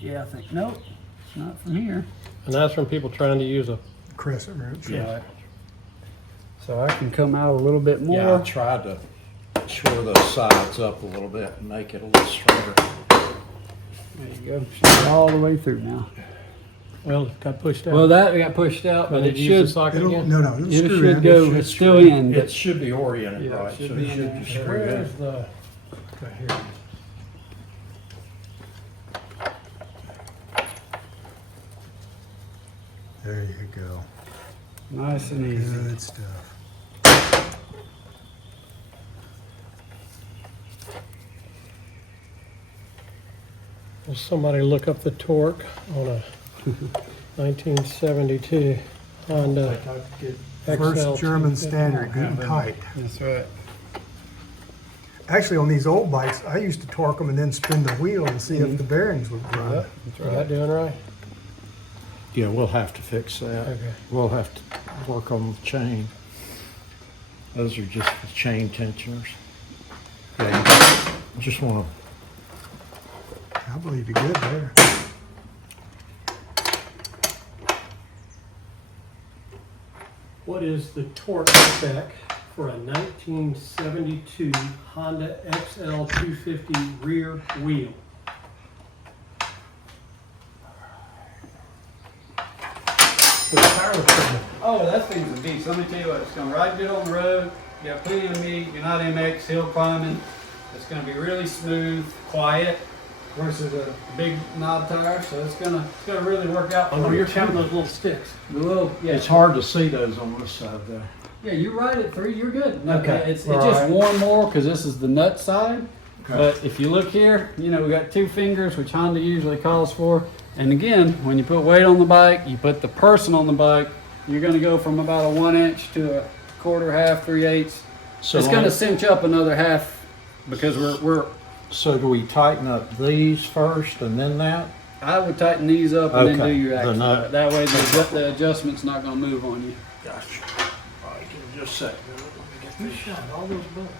Yeah, I think nope, it's not from here. And that's from people trying to use a, Crescent root. Yeah. So I can come out a little bit more. Yeah, I tried to shore those sides up a little bit and make it a little straighter. There you go. Should go all the way through now. well, it got pushed out. Well, that got pushed out, but it Did you use the should. socket It'll, again? no, it'll It screw should in. go. It's still in, It but should be oriented Yeah, it right, should so be it in should there. be screwed Where's in. the, right here. There you go. nice and easy. Good stuff. Will somebody look up the torque on a 1972 Honda XL? First German standard, good and tight. That's right. Actually, on these old bikes, I used to torque them and then spin the wheel and see if the bearings would run. Yep, is that doing right? Yeah, we'll have to fix that. Okay. We'll have to work on the chain. Those are just the chain tensioners. Yeah, you just want I believe you're good there. What is the torque spec for a 1972 Honda XL 250 rear wheel? With tire equipment. Oh, that thing's a beast. Let me tell you what, it's gonna ride good on the road. You got plenty of meat. You're not MX hill climbing. It's gonna be really smooth, quiet versus a big knob tire. So it's gonna really work out. Oh, you're counting those little sticks. The little, to, yeah. it's hard to see those on this side there. Yeah, you ride it through, you're good. No, Okay. It's All just right. one more because this is the nut side. Okay. But if you look here, you know, we got 2 fingers, which Honda usually calls for. And again, when you put weight on the bike, you put the person on the bike, you're going to go from about a 1 inch to a quarter, half, 3/8. So It's going on- to cinch up another half because we're So do we tighten up these first and then that? I would tighten these up and then Okay, do your the axle. nut. That way the adjustment's not going to move on you. Gotcha. All right, give me just a second. You shot all those bolts.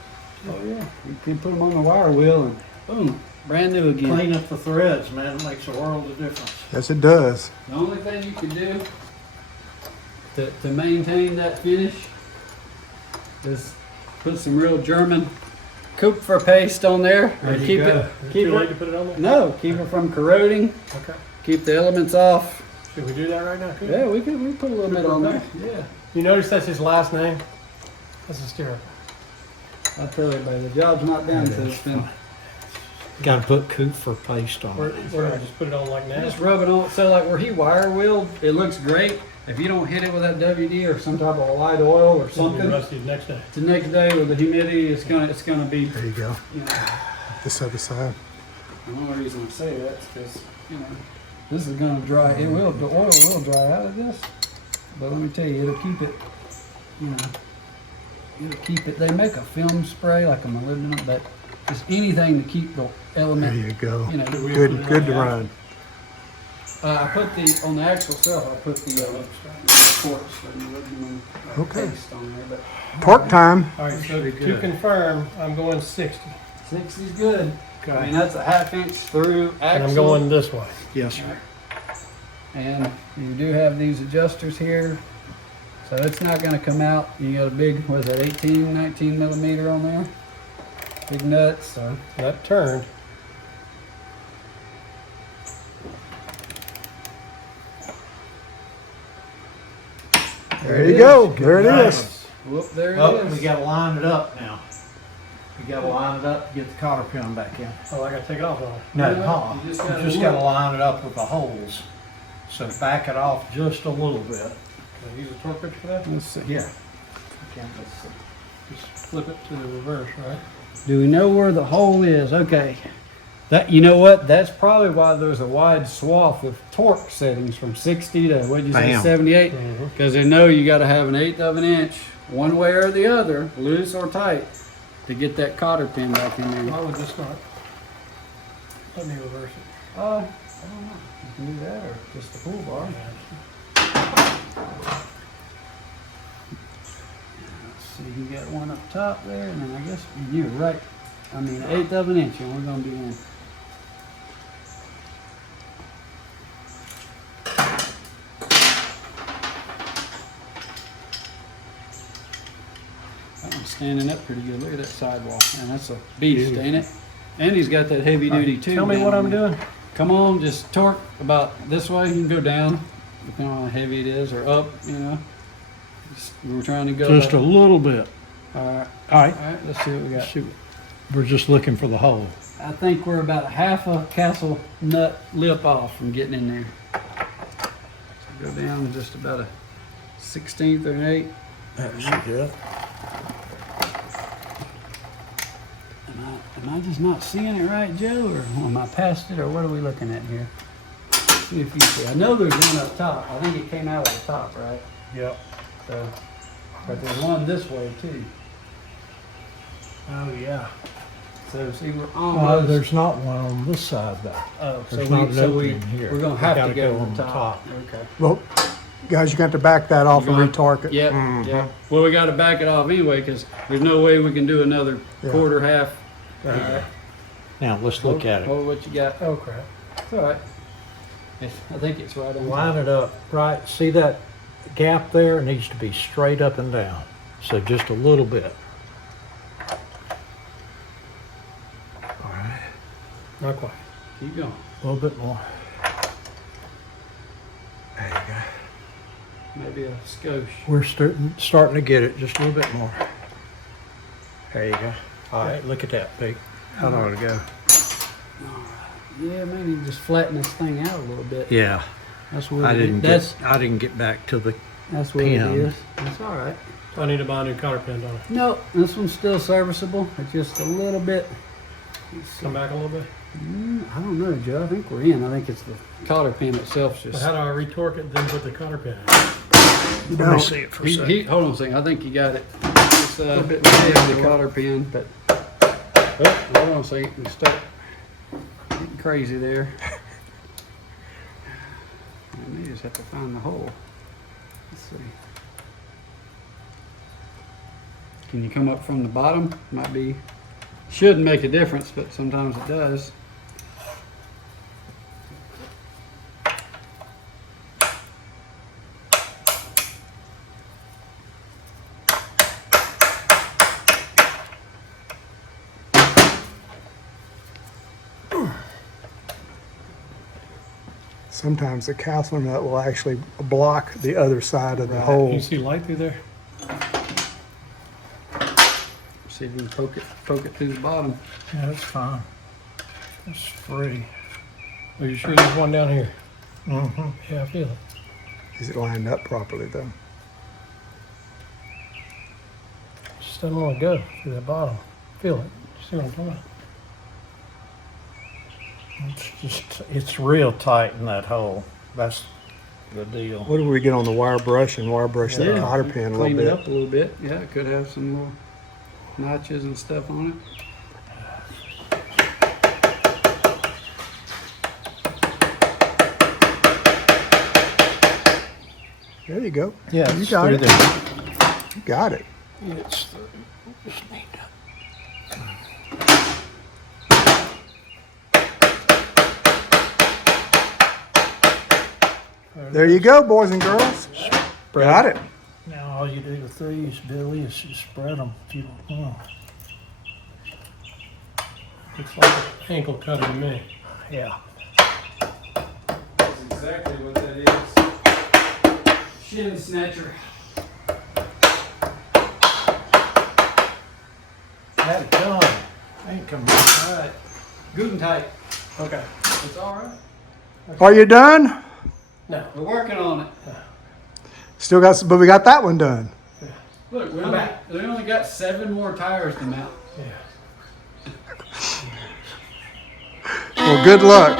Oh yeah, you can put them on the wire wheel and boom, brand new again. Clean up the threads, man. It makes a world of difference. Yes, it does. The only thing you can do to maintain that finish is put some real German Kupfer paste on there. There you keep go. it, Is it keep too late it, to put it on there? no, keep it from corroding. Okay. Keep the elements off. Should we do that right now? Could we? Yeah, we put a little bit on there. Yeah, You notice that's his last name? That's hysterical. I tell everybody the job's not done until it's been. Got to put Kupfer paste on Where, it. where do I just put it on like now? Just rub it on. So like where he wire wheeled, it looks great. If you don't hit it with that WD or some type of light oil or Something something, rusty the next day. the next day with the humidity, it's gonna be. There you go. You know, This other side. the only reason I say that is because you know this is gonna dry. It will. The oil will dry out of this, but let me tell you, it'll keep it. You know, it'll keep it. They make a film spray like a molybdenum, but just anything to keep the There element. you go. You know, Good, good to run. I put the on the axle itself. I put the quartz and molybdenum Okay. paste on there, but Torque time. All right, so Pretty to good. confirm, I'm going 60. 60's good. I mean, that's a 1/2 inch through axle. And I'm going this way. Yes, sir. And you do have these adjusters here. So it's not going to come out. You got a big, what is that, 18, 19 millimeter on there? Big nuts. So That turned. There you go. There it is. Whoop, there it Oh, is. we gotta line it up now. We gotta line it up to get the cotter pin back in. Oh, I gotta take it off on. No, No, huh? you just You gotta just look. gotta line it up with the holes. So back it off just a little bit. Can I use a torque wrench for that? Let's see. Yeah. Just flip it to the reverse, right? Do we know where the hole is? Okay. That, you know what? That's probably why there's a wide swath of torque settings from 60 to, what'd you say, Bam. 78? Mhm. Because they know you got to have an 1/8 of an inch, one way or the other, loose or tight, to get that cotter pin back in there. Why would this not? Let me reverse it. I don't know. You can do that or just the pull bar. Let's see, you got one up top there, and then I guess you're right. I mean, 1/8 of an inch, and we're going to be in. That one's standing up pretty good. Look at that sidewall. And that's a beast, ain't it? And he's got that heavy duty tube. Tell me down what I'm there. doing. Come on, just torque about this way. You can go down, depending on how heavy it is, or up, you know. We're trying to go. Just a little bit. All right. All right. All right, let's see what we got. Shoot. We're just looking for the hole. I think we're about half a castle nut lip off from getting in there. So go down just about a 16th or an 1/8. That's good. Am I just not seeing it right, Joe, or am I past it, or what are we looking at here? See if you see. I know there's one up top. I think it came out of the top, right? Yep. So, but there's one this way too. Oh, yeah. So see, we're almost. There's not one on this side though. Oh, There's not an opening here. we're gonna We have gotta to go go to on the the top. Okay. Well, guys, you got to back that off and You going- retorque it. Yep. Yep. Well, we got to back it off anyway because there's no way we can do another Yeah. quarter half. Now let's look at it. Oh, what you got? Oh, crap. It's all right. I think it's right on. Line it up right. See that gap there? It needs to be straight up and down. So just a little bit. All right. Not quite. Keep going. A little bit more. There you go. Maybe a skosh. We're starting to get it just a little bit more. There you go. All right, look at that, Pete. How ought to go? Yeah, maybe just flatten this thing out a little bit. Yeah, That's what I it didn't is. get. I didn't get back to the. That's what pin. it is. That's all right. I need to buy a new cotter pin, don't I? No, this one's still serviceable. It's just a little bit. Come back a little bit. I don't know, Joe. I think we're in. I think it's the cotter pin itself. So Just how do I retorque it, then put the cotter pin in? You Let me don't. see it for a second. hold on a second. I think you got it. It's a bit heavy, the cotter pin, but hold on a second. You start getting crazy there. I may just have to find the hole. Let's see. Can you come up from the bottom? Might be. Shouldn't make a difference, but sometimes it does. Sometimes the castle nut will actually block the other side of the Can hole. you see light through there? See if we can poke it through the bottom. Yeah, that's fine. It's free. Are you sure there's one down here? Mm-hmm. Yeah, I feel it. Is it lined up properly though? Just doesn't want to go through the bottom. Feel it. You see what I'm talking about? It's real tight in that hole. That's the deal. What do we get on the wire brush and wire brush that Yeah. cotter pin a Clean it little up bit? a little bit. Yeah, it could have some little notches and stuff on it. There you go. Yeah, You it's got through it. there. You got it. It's just need There you go, boys and girls. Got it. Now all you do with these, Billy, is just spread them if you don't want. Looks like an ankle cutter to me. Yeah. That's exactly what that is. Shin snatcher. Had it done. Ain't coming. All right. Good and tight. Okay. It's all right. Are you done? No. We're working on it. Still got some, but we got that one done. Look, we only got 7 more tires to mount. Yeah. Well, good luck.